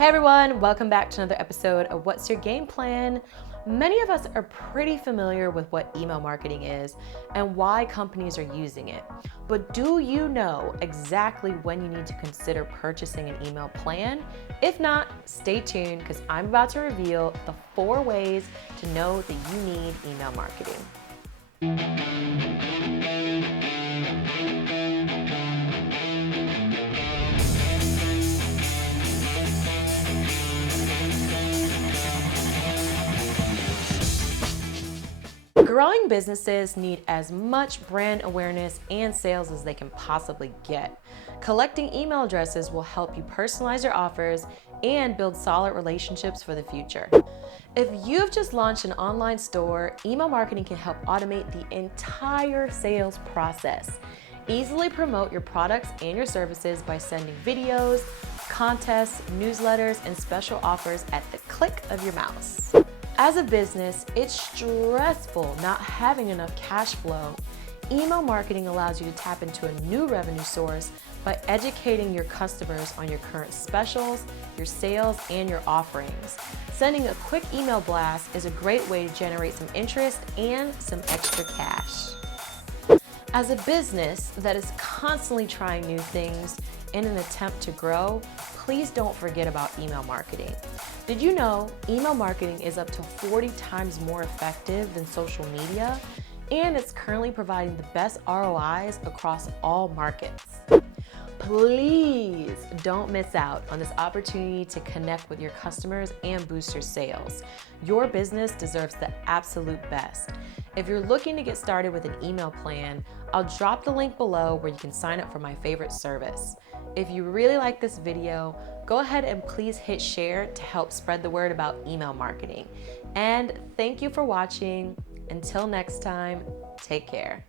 Hey everyone, welcome back to another episode of What's Your Game Plan? Many of us are pretty familiar with what email marketing is and why companies are using it. But do you know exactly when you need to consider purchasing an email plan? If not, stay tuned because I'm about to reveal the 4 ways to know that you need email marketing. Growing businesses need as much brand awareness and sales as they can possibly get. Collecting email addresses will help you personalize your offers and build solid relationships for the future. If you've just launched an online store, email marketing can help automate the entire sales process. Easily promote your products and your services by sending videos, contests, newsletters, and special offers at the click of your mouse. As a business, it's stressful not having enough cash flow. Email marketing allows you to tap into a new revenue source by educating your customers on your current specials, your sales, and your offerings. Sending a quick email blast is a great way to generate some interest and some extra cash. As a business that is constantly trying new things in an attempt to grow, please don't forget about email marketing. Did you know email marketing is up to 40 times more effective than social media? And it's currently providing the best ROIs across all markets. Please don't miss out on this opportunity to connect with your customers and boost your sales. Your business deserves the absolute best. If you're looking to get started with an email plan, I'll drop the link below where you can sign up for my favorite service. If you really like this video, go ahead and please hit share to help spread the word about email marketing. And thank you for watching. Until next time, take care.